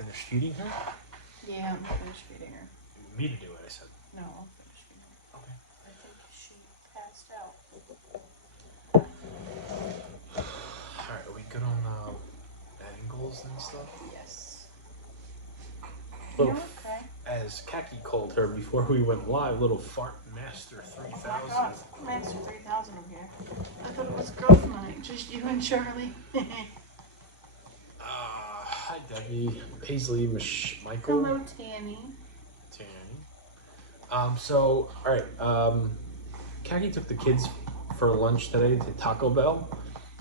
finished feeding her? Yeah, I'm finished feeding her. Me to do it, I said. No, I'll finish feeding her. Okay. I think she passed out. Alright, are we good on angles and stuff? Yes. Little, You're okay. as Khaki called her before we went live, little Fart Master Oh my 3000. god, Master 3000 over here. I thought it was girls' night, just you and Charlie. Hi Debbie, Paisley, Michael, Hello, Tanny. Tanny. So, alright, Khaki took the kids for lunch today to Taco Bell.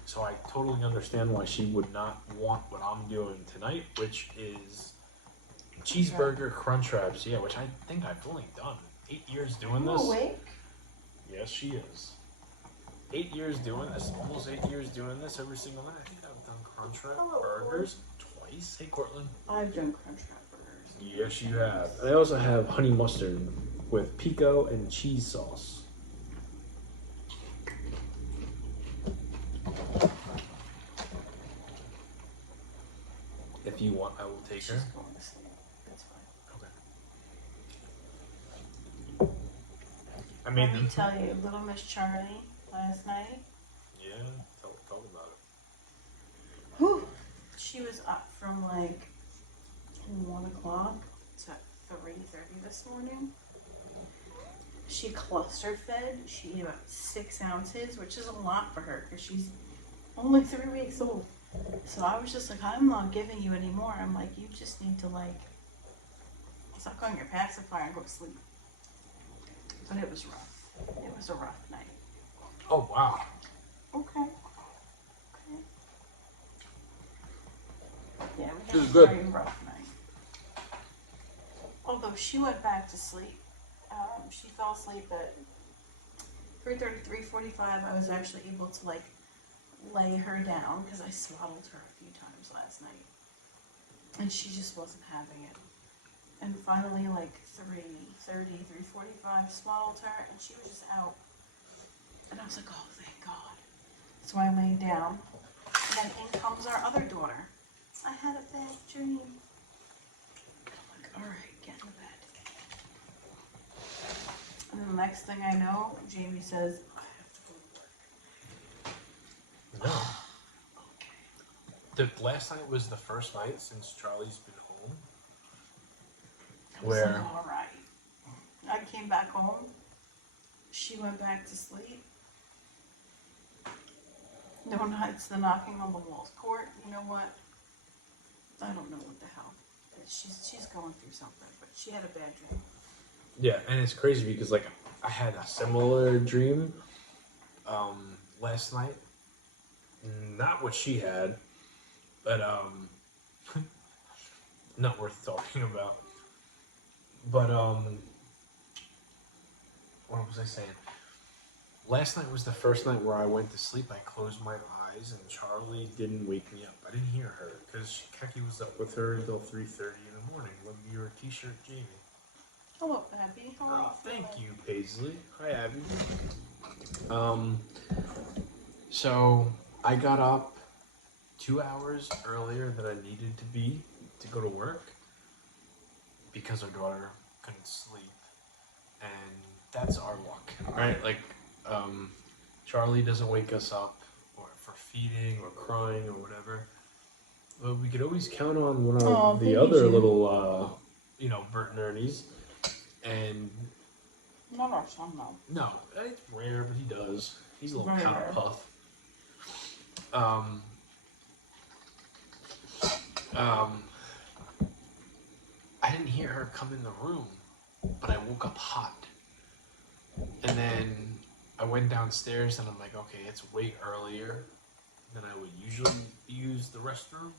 So I totally understand why she would not want what I'm doing tonight, which is cheeseburger crunch wraps. Yeah, which I think I've only done 8 years doing You this. awake? Yes, she is. 8 years doing this, almost 8 years doing this every single night. I think I've done crunch wrap Hello, burgers twice. Hey, Cortland. I've done crunch wrap burgers. Yes, you have. I also have honey mustard with pico and cheese sauce. If you want, I will take She's her. going to sleep. That's fine. Okay. I mean, Let me tell you, little Miss Charlie last night, yeah, talk about it. whew, she was up from like 1 o'clock to 3:30 this morning. She cluster fed. She ate about 6 ounces, which is a lot for her because she's only 3 weeks old. So I was just like, I'm not giving you any more. I'm like, you just need to like suck on your pacifier and go to sleep. But it was rough. It was a rough night. Oh, wow. Okay. Okay. Yeah, we This had is a good. very rough night. Although she went back to sleep. She fell asleep at 3:30, 3:45. I was actually able to like lay her down because I swaddled her a few times last night. And she just wasn't having it. And finally, like 3:30, 3:45, swaddled her and she was just out. And I was like, oh, thank God. So I laid down. And then in comes our other daughter. I had a bad dream. I'm like, all right, get in the bed. And then the next thing I know, Jamie says, I have to go to work. No. Okay. The last night was the first night since Charlie's been home. I was like, Where? all right. I came back home. She went back to sleep. No nights the knocking on the walls. Court, you know what? I don't know what the hell. She's going through something, but she had a bad dream. Yeah, and it's crazy because like I had a similar dream last night. Not what she had, but not worth talking about. But what was I saying? Last night was the first night where I went to sleep. I closed my eyes and Charlie didn't wake me up. I didn't hear her because Keki was up with her until 3:30 in the morning. Love your t-shirt, Jamie. Hello, Abby. How are you? Oh, thank you, Paisley. Hi, Abby. So I got up 2 hours earlier than I needed to be to go to work because our daughter couldn't sleep, and that's our luck, right? Like, Charlie doesn't wake us up or for feeding or crying or whatever. But we could always count on one of the other little, Bert and Ernie's. And Not our son, though. no, it's rare, but he does. He's a little Very kind rare. of puff. I didn't hear her come in the room, but I woke up hot. And then I went downstairs and I'm like, okay, it's way earlier than I would usually use the restroom.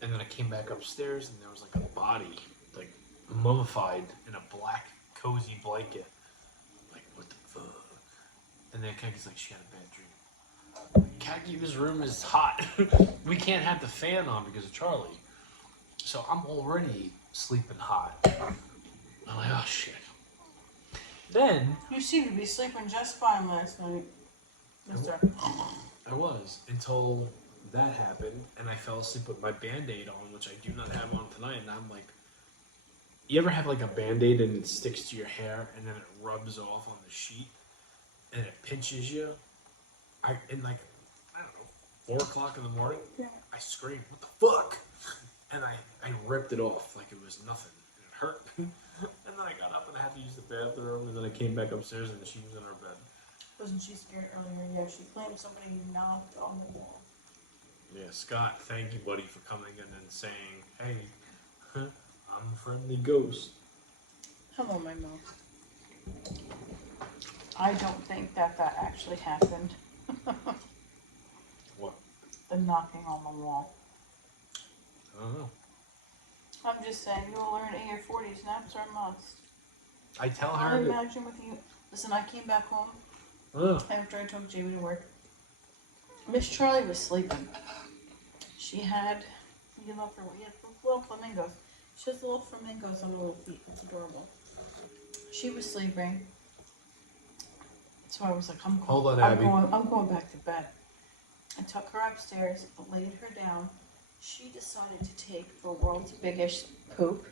And then I came back upstairs and there was like a body, like mummified in a black cozy blanket. Like, what the fuck? And then Kaki's like, she had a bad dream. Kaki's room is hot. We can't have the fan on because of Charlie. So I'm already sleeping hot. I'm like, oh shit. Then You seem to be sleeping just fine last night, mister. I was until that happened, and I fell asleep with my Band-Aid on, which I do not have on tonight, and I'm like, you ever have like a Band-Aid and it sticks to your hair and then it rubs off on the sheet and it pinches you? In like, I don't know, 4 o'clock in the morning, Yeah. I screamed, what the fuck? And I ripped it off like it was nothing. And it hurt. And then I got up and I had to use the bathroom, and then I came back upstairs and she was in her bed. Wasn't she scared earlier? Yeah, she claimed somebody knocked on the wall. Yeah, Scott, thank you, buddy, for coming in and saying, hey, I'm a friendly ghost. Hello, my mouth. I don't think that actually happened. What? The knocking on the wall. I don't know. I'm just saying, you'll learn AR-40 naps are a must. I tell I her that, imagine with you. Listen, I came back home after I took Jamie to work. Miss Charlie was sleeping. She had, you love her, we had little flamingos. She has little flamingos on her little feet. It's adorable. She was sleeping. So I was like, Hold on, Abby. I'm going back to bed. I took her upstairs, laid her down. She decided to take the world's biggest poop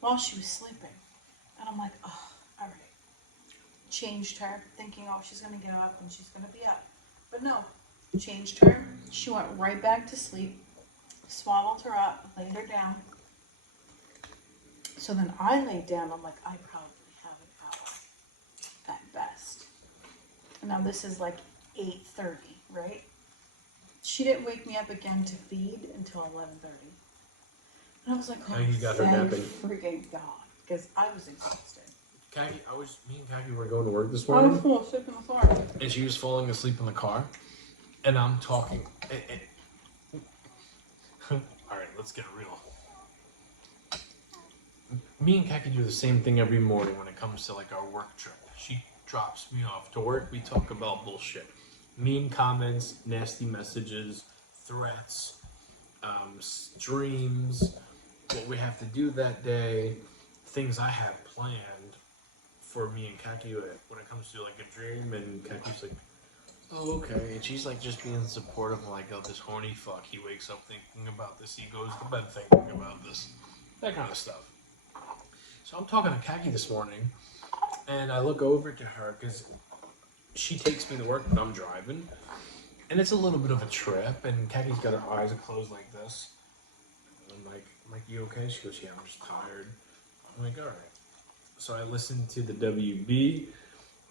while she was sleeping. And I'm like, oh, all right. Changed her, thinking, oh, she's going to get up and she's going to be up. But no, changed her. She went right back to sleep, swaddled her up, laid her down. So then I laid down. I'm like, I probably have an hour at best. And now this is like 8:30, right? She didn't wake me up again to feed until 11:30. And I was like, oh, How you got her thank napping? freaking God. Because I was exhausted. me and Khaki were going to work this I morning. was full of sick in the car. And she was falling asleep in the car, and I'm talking. All right, let's get real. Me and Kaki do the same thing every morning when it comes to like our work trip. She drops me off to work. We talk about bullshit, mean comments, nasty messages, threats, dreams, what we have to do that day, things I have planned for me and Kaki when it comes to like a dream. And Kaki's like, oh, okay. And she's like just being supportive, like, oh, this horny fuck. He wakes up thinking about this. He goes to bed thinking about this. That kind of stuff. So I'm talking to Kaki this morning, and I look over to her because she takes me to work, but I'm driving. And it's a little bit of a trip, and Kaki's got her eyes closed like this. And I'm like, you okay? She goes, yeah, I'm just tired. I'm like, all right. So I listened to the WB,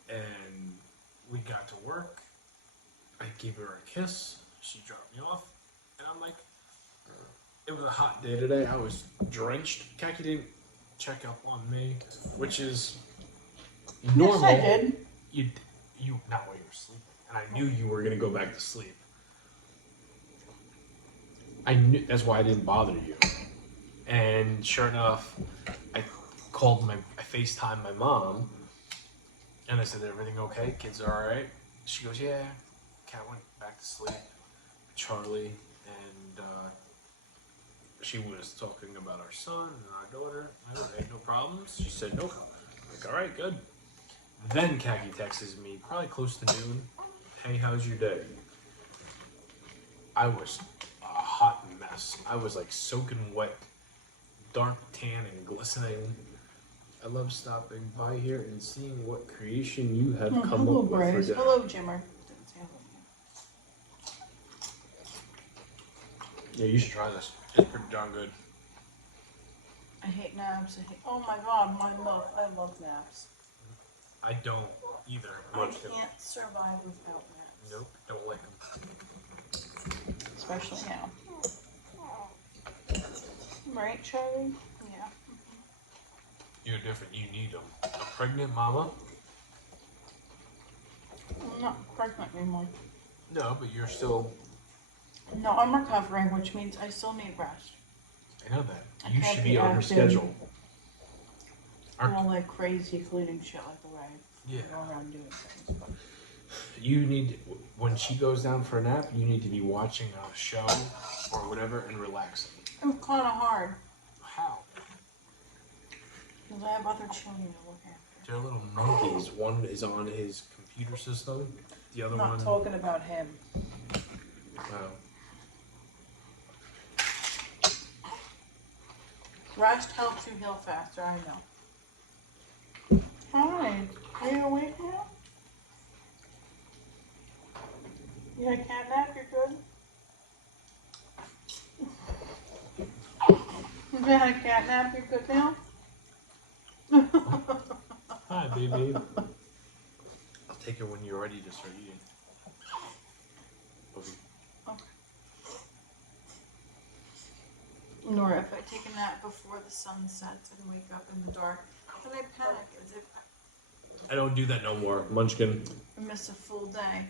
and we got to work. I gave her a kiss. She dropped me off, and I'm like, it was a hot day today. I was drenched. Kaki didn't check up on me, which is normal. Yes, I did. You not while you were sleeping, and I knew you were gonna go back to sleep. I knew that's why I didn't bother you. And sure enough, I FaceTimed my mom, and I said, "Everything okay? Kids are all right?" She goes, "Yeah." Cat went back to sleep. Charlie and she was talking about our son and our daughter. I had no problems. She said nope. I'm like, all right, good. Then Kaki texts me probably close to noon. Hey, how's your day? I was a hot mess. I was like soaking wet, dark tan and glistening. I love stopping by here and seeing what creation you have come Hello, up with for Bryce. dinner. Hello, Jimmer. Didn't say hello yet. Yeah, you should try this. It's pretty darn good. I hate naps. Oh my God, my milk. I love naps. I don't either. I Most of them. can't survive without naps. Nope, don't like them. Especially now. Right, Charlie? Yeah. You're different. You need them. A pregnant mama? I'm not pregnant anymore. No, but you're still. No, I'm recovering, which means I still need rest. I know that. I You can't should be be on her active. schedule. All like crazy fleeting shit like the way I Yeah. go around doing things. But You need, when she goes down for a nap, you need to be watching a show or whatever and relaxing. it was kind of hard How? because I have other children to look after. They're little monkeys. One is on his computer system. The other I'm not one. talking about him. Oh. Rest helps you heal faster, I know. Hi, are you awake now? You had a cat nap, you're good? You had a cat nap, you're good now? Hi, baby. I'll take it when you're ready to start eating. Okay. Nora, if I take a nap before the sun sets and wake up in the dark, then I panic as if I don't do that no more, Munchkin. I missed a full day.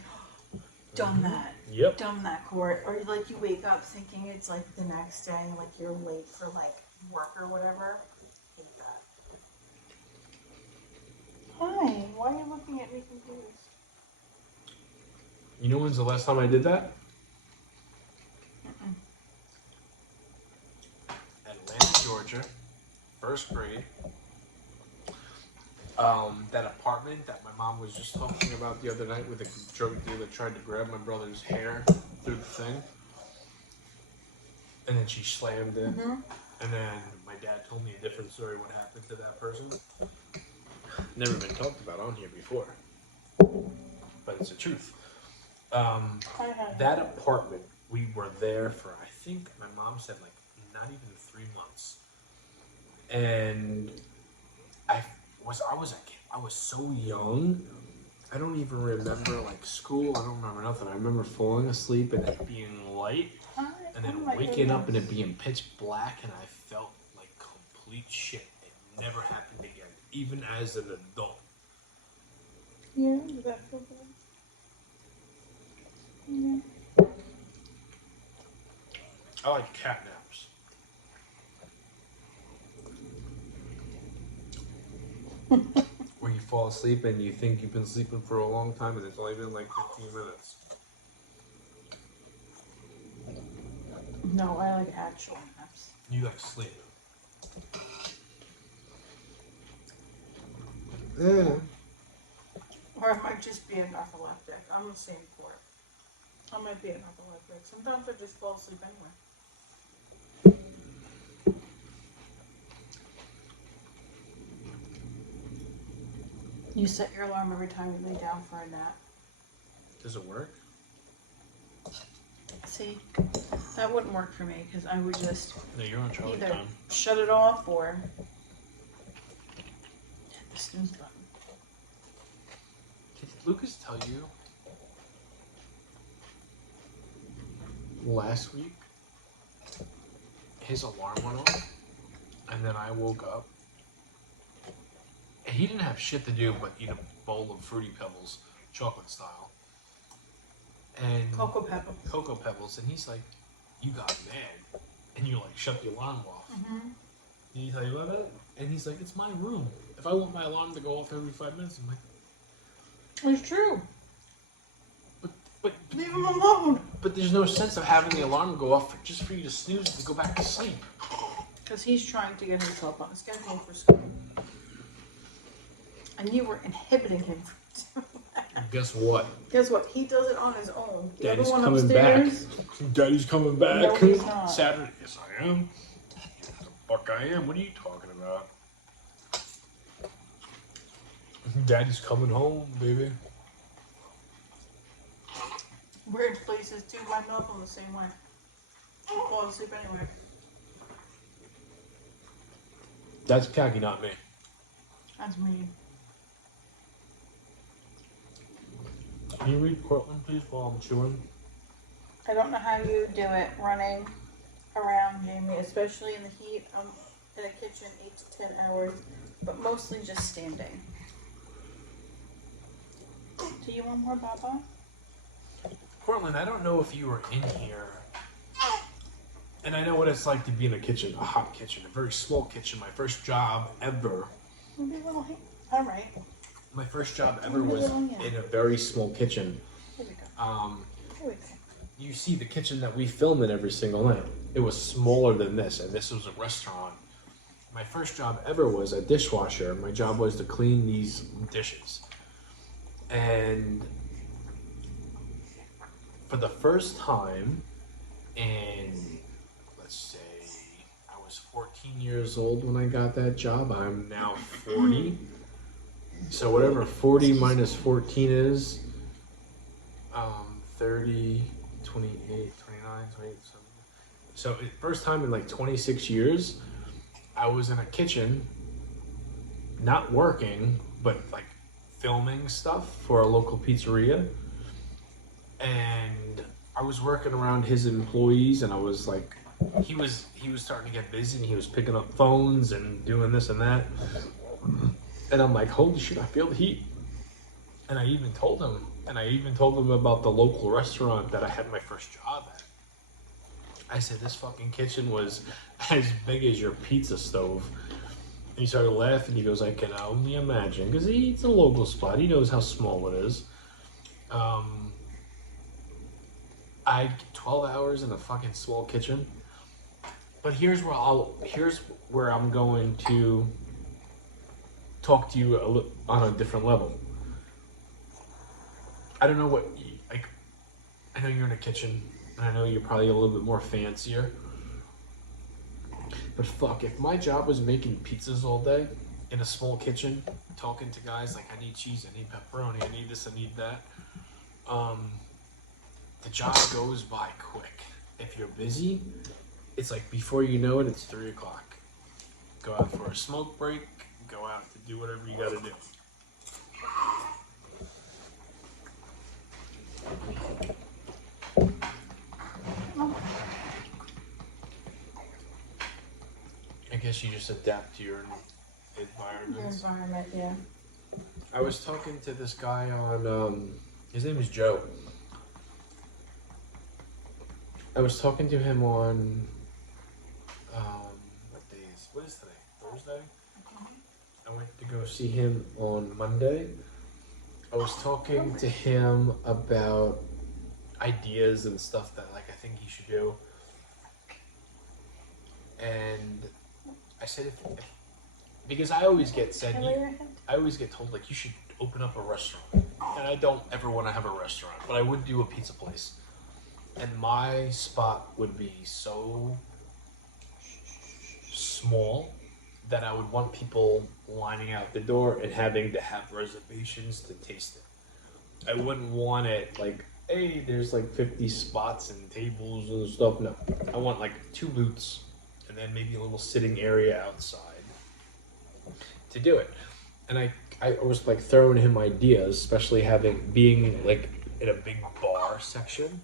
Done that. Yep. Done that, Court. Or like you wake up thinking it's like the next day and like you're late for like work or whatever. Hate that. Hi, why are you looking at me confused? You know when's the last time I did that? Atlanta, Georgia, first grade. That apartment that my mom was just talking about the other night with a drug dealer tried to grab my brother's hair through the thing. And then she slammed it. Mm-hmm. And then my dad told me a different story what happened to that person. Never been talked about on here before. But it's the truth. That apartment, we were there for, I think my mom said like not even 3 months. And I was so young. I don't even remember like school. I don't remember nothing. I remember falling asleep and it being light, and then waking up and it being pitch black, and I felt like complete shit. It never happened again, even as an adult. Yeah, does that feel good? Yeah. I like cat naps. Where you fall asleep and you think you've been sleeping for a long time and it's only been like 15 minutes. No, I like actual naps. You like sleep. Yeah. Or it might just be an narcoleptic. I'm the same for it. I might be an narcoleptic. Sometimes I just fall asleep anyway. You set your alarm every time you lay down for a nap. Does it work? See, that wouldn't work for me because I would just No, you're on Charlie either time. shut it off or hit the snooze button. Did Lucas tell you last week his alarm went off and then I woke up and he didn't have shit to do but eat a bowl of Fruity Pebbles, chocolate style, and Cocoa Pebbles, and he's like, you got mad and you like shut the alarm off. Mm-hmm. Did he tell you about that? And he's like, it's my room. If I want my alarm to go off every 5 minutes, I'm like, It's true. but Leave him alone. But there's no sense of having the alarm go off just for you to snooze and go back to sleep. Because he's trying to get himself on a schedule for school. And you were inhibiting him from doing that. Guess what? Guess what? He does it on his own. The Daddy's other one coming upstairs. back. Daddy's coming back. No, he's not. Saturday. Yes, I am. The fuck I am. What are you talking about? Daddy's coming home, baby. Weird places too. My milk the same way. I'll fall asleep anyway. That's Khaki, not me. That's me. Can you read Cortland, please, while I'm chewing? I don't know how you do it running around, Jamie, especially in the heat. I'm in a kitchen 8 to 10 hours, but mostly just standing. Do you want more, Papa? Cortland, I don't know if you were in here. And I know what it's like to be in a kitchen, a hot kitchen, a very small kitchen. My first job ever. Maybe a little heat. All right. My first job ever was in a very small kitchen. Here we go. Here we go. You see the kitchen that we film in every single night. It was smaller than this, and this was a restaurant. My first job ever was a dishwasher. My job was to clean these dishes. And for the first time in, let's say, I was 14 13 years old when I got that job. I'm now 40. So whatever 40 minus 14 is, 30, 28, 29, 28. So first time in like 26 years, I was in a kitchen, not working, but like filming stuff for a local pizzeria. And I was working around his employees, and I was like, he was starting to get busy, and he was picking up phones and doing this and that. And I'm like, holy shit, I feel the heat. And I even told him about the local restaurant that I had my first job at. I said, this fucking kitchen was as big as your pizza stove. And he started laughing. He goes, I can only imagine. Because it's a local spot. He knows how small it is. 12 hours in a fucking small kitchen. But here's where I'm going to talk to you on a different level. I don't know what, like, I know you're in a kitchen, and I know you're probably a little bit more fancier. But fuck, if my job was making pizzas all day in a small kitchen, talking to guys like, I need cheese, I need pepperoni, I need this, I need that, the job goes by quick. If you're busy, it's like before you know it, it's 3 o'clock. Go out for a smoke break, go out to do whatever you gotta do. I guess you just adapt to your environment. Your environment, yeah. I was talking to this guy on, his name is Joe. I was talking to him on, what is today? Thursday? I went to go see him on Monday. I was talking to him about ideas and stuff that like I think he should do. And I said, because I always get told like you should open up a restaurant. And I don't ever want to have a restaurant, but I would do a pizza place. And my spot would be so small that I would want people lining out the door and having to have reservations to taste it. I wouldn't want it like, hey, there's like 50 spots and tables and stuff. No, I want like 2 booths and then maybe a little sitting area outside to do it. And I was like throwing him ideas, especially being like in a big bar section.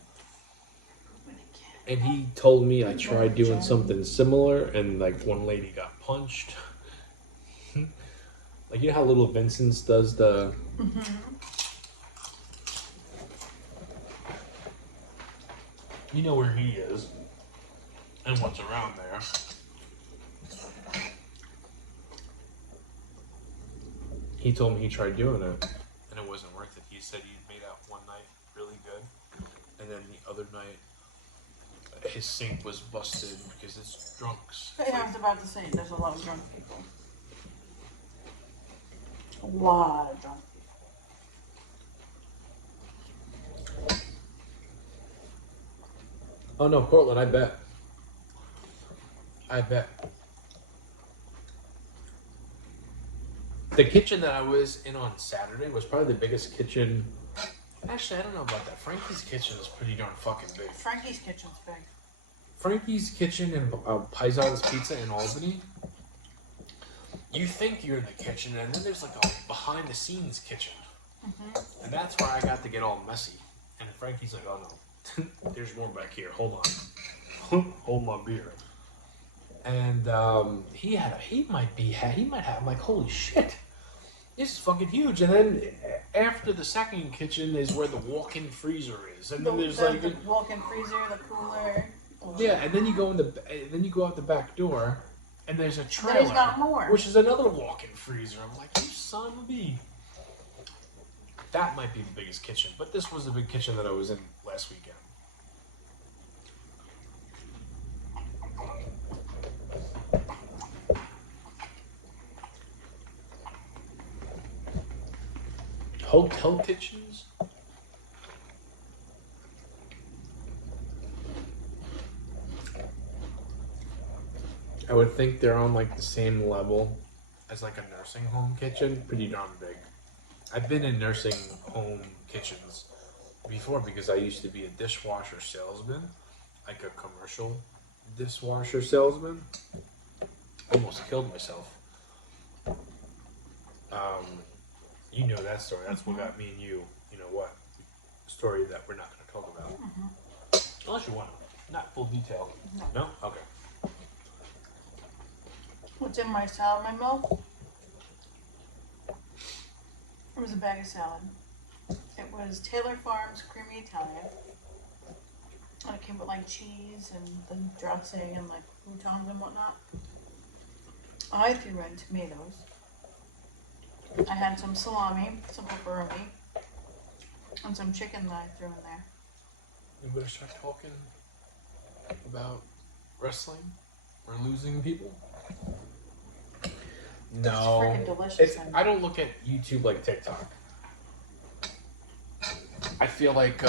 And he told me I tried doing something similar, and like one lady got punched. Like, you know how Little Vincent's does the... You know where he is, and what's around there. He told me he tried doing it, and it wasn't worth it. He said he made out one night really good, and then the other night, his sink was busted because it's drunks. Yeah, I was about to say, there's a lot of drunk people. A lot of drunk people. Oh no, Portland, I bet. The kitchen that I was in on Saturday was probably the biggest kitchen. Actually, I don't know about that. Frankie's Kitchen is pretty darn fucking big. Frankie's Kitchen's big. Frankie's Kitchen and Paisan's Pizza in Albany. You think you're in the kitchen, and then there's like a behind-the-scenes kitchen. And that's where I got to get all messy. And Frankie's like, oh no, there's more back here. Hold on. Hold my beer. And he might have, I'm like, holy shit. This is fucking huge. And then after the second kitchen is where the walk-in freezer is. And then there's like the walk-in freezer, the cooler. Yeah, and then you go out the back door, and there's a trailer. Then he's got more. Which is another walk-in freezer. I'm like, you son of a bee. That might be the biggest kitchen, but this was the big kitchen that I was in last weekend. Hotel kitchens? I would think they're on like the same level as like a nursing home kitchen, pretty darn big. I've been in nursing home kitchens before because I used to be a dishwasher salesman, like a commercial dishwasher salesman. Almost killed myself. Um, you know that story. That's what got me and you. You know what? Story that we're not going to talk about. Unless you want to. Not full detail. No? Okay. What's in my salad, my milk? It was a bag of salad. It was Taylor Farms Creamy Italian. And it came with like cheese and the dressing and like croutons and whatnot. I threw in tomatoes. I had some salami, some pepperoni, and some chicken that I threw in there. You better start talking about wrestling or losing people. No. It's freaking delicious. I don't look at YouTube like TikTok. I feel like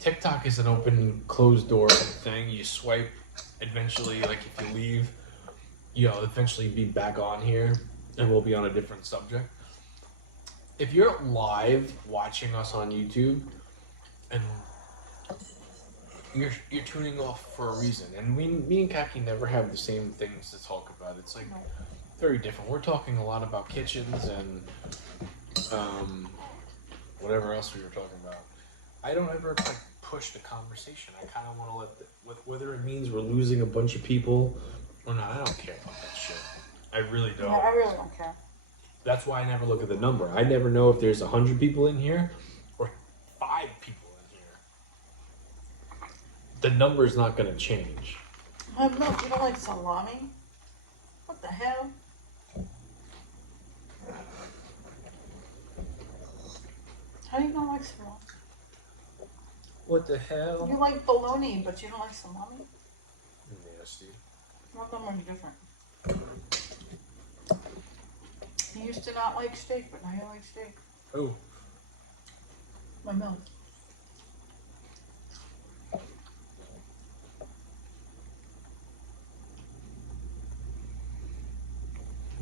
TikTok is an open, closed door thing. You swipe, eventually, like if you leave, you'll eventually be back on here and we'll be on a different subject. If you're live watching us on YouTube and you're tuning off for a reason, and me and Kaki never have the same things to talk about. It's like very different. We're talking a lot about kitchens and whatever else we were talking about. I don't ever like push the conversation. I kind of want to let whether it means we're losing a bunch of people or not. I don't care about that shit. I really don't. Yeah, I really don't care. That's why I never look at the number. I never know if there's 100 people in here or 5 people in here. The number's not going to change. Milk, you don't like salami? What the hell? How do you not like salami? What the hell? You like bologna, but you don't like salami? Nasty. Not that much different. You used to not like steak, but now you like steak. Oh. My milk.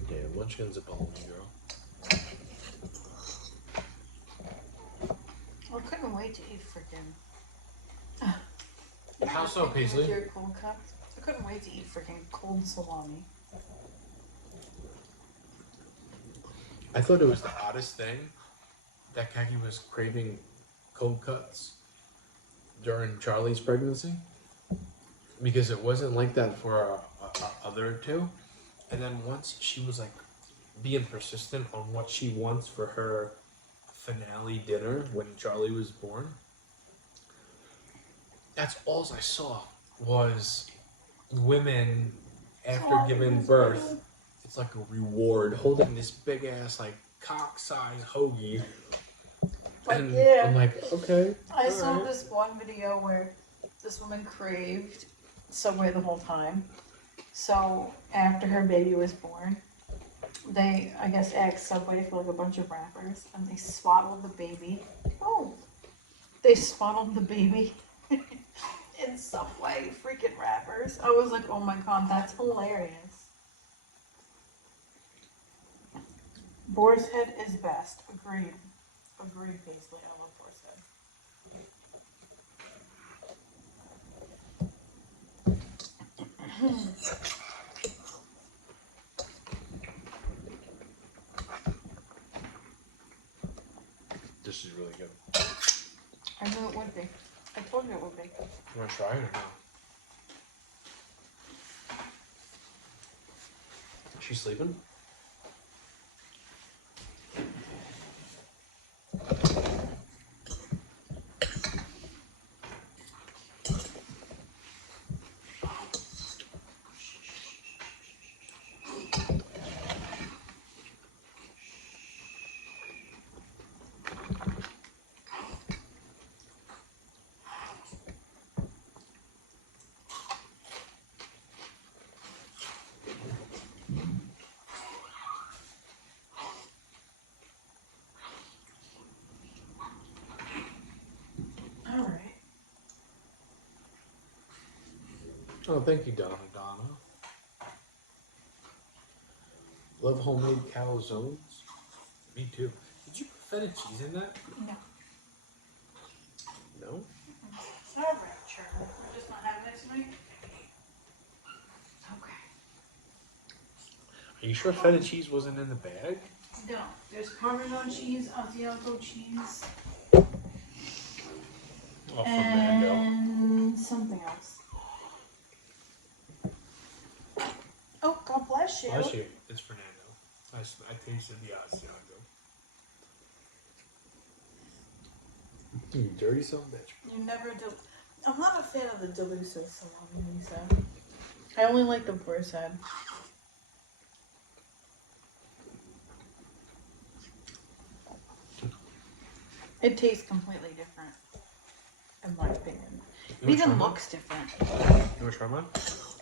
Yeah, Munchkin's a bologna girl. I couldn't wait to eat freaking. How so, Paisley? Your cold cuts. I couldn't wait to eat freaking cold salami. I thought it was the oddest thing that Kaki was craving cold cuts during Charlie's pregnancy, because it wasn't like that for a other two. And then once she was like being persistent on what she wants for her finale dinner when Charlie was born, that's all I saw was women after giving birth. It's like a reward holding this big ass like cock-sized hoagie. But And yeah, I'm like, okay. I all saw right. this one video where this woman craved Subway the whole time. So after her baby was born, they, I guess, asked Subway for like a bunch of wrappers, and they swaddled the baby. Oh, they swaddled the baby in Subway freaking wrappers. I was like, oh my god, that's hilarious. Boar's Head is best. Agreed. Agreed, Paisley. I love Boar's Head. This is really good. I knew it would be. I told you it would be. You want to try it or no? She's sleeping? Oh, thank you, Donna. Love homemade calzones. Me too. Did you put feta cheese in that? No. No. Sorry, Richard. We're just not having it tonight. Okay. Are you sure feta cheese wasn't in the bag? No. There's Parmesan cheese, Asiago cheese, Oh, Fernando. and something else. Oh, God bless you. Bless you. It's Fernando. I tasted the Asiago. You dirty son of a bitch. You never do. I'm not a fan of the delusive salami, Lisa. I only like the Boar's Head. It tastes completely different, in my opinion. It even looks different. You want to try mine?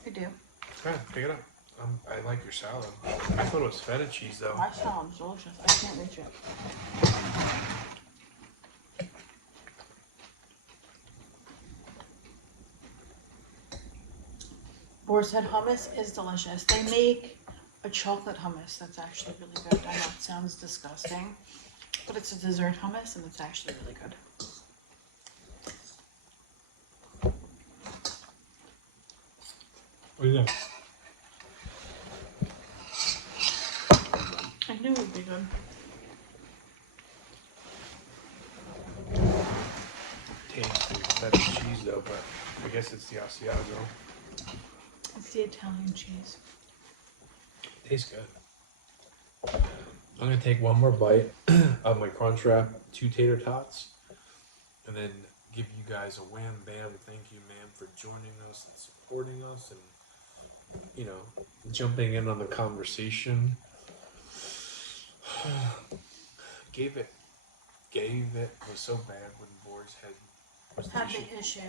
I do. Go ahead, pick it up. I like your salad. I thought it was feta cheese though. My salad's delicious. I can't reach it. Boar's Head hummus is delicious. They make a chocolate hummus that's actually really good. I know it sounds disgusting, but it's a dessert hummus and it's actually really good. What do you think? I knew it would be good. Tastes like feta cheese though, but I guess it's the Asiago. It's the Italian cheese. Tastes good. I'm gonna take one more bite of my Crunchwrap 2 tater tots, and then give you guys a wham bam thank you, ma'am, for joining us and supporting us, and you know, jumping in on the conversation. Gave it was so bad when Boar's Head was the Had issue. the issue.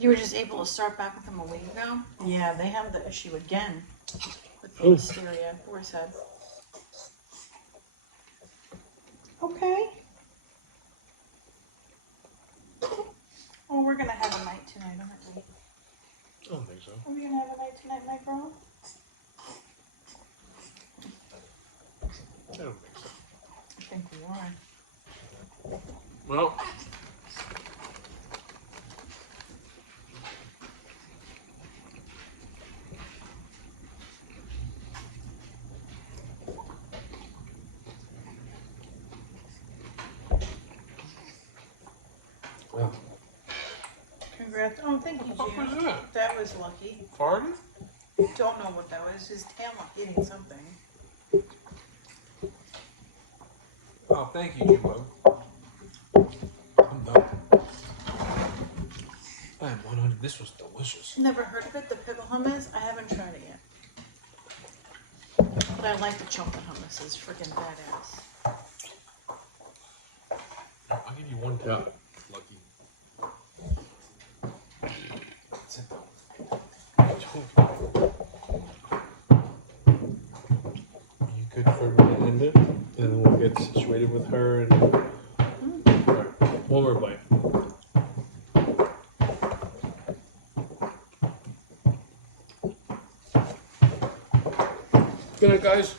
You were just able to start back with them a week ago? Yeah, they have the issue again with the listeria. Boar's Head. Okay. Oh, we're gonna have a night tonight, aren't we? I don't think so. Are we gonna have a night tonight, my girl? I don't think so. I think we are. Well, Congrats. Oh, thank you, what was June. that? That was lucky. Pardon? Don't know what that was. His tail eating something. Oh, thank you, Jimbo. I'm done. I am 100. This was delicious. Never heard of it, the pickle hummus. I haven't tried it yet. But I like the chocolate hummus. It's freaking badass. I'll give you one cup, Lucky. That's it though. You good for me to end it? And then we'll get situated with her and... Alright, one more bite. Good night, guys.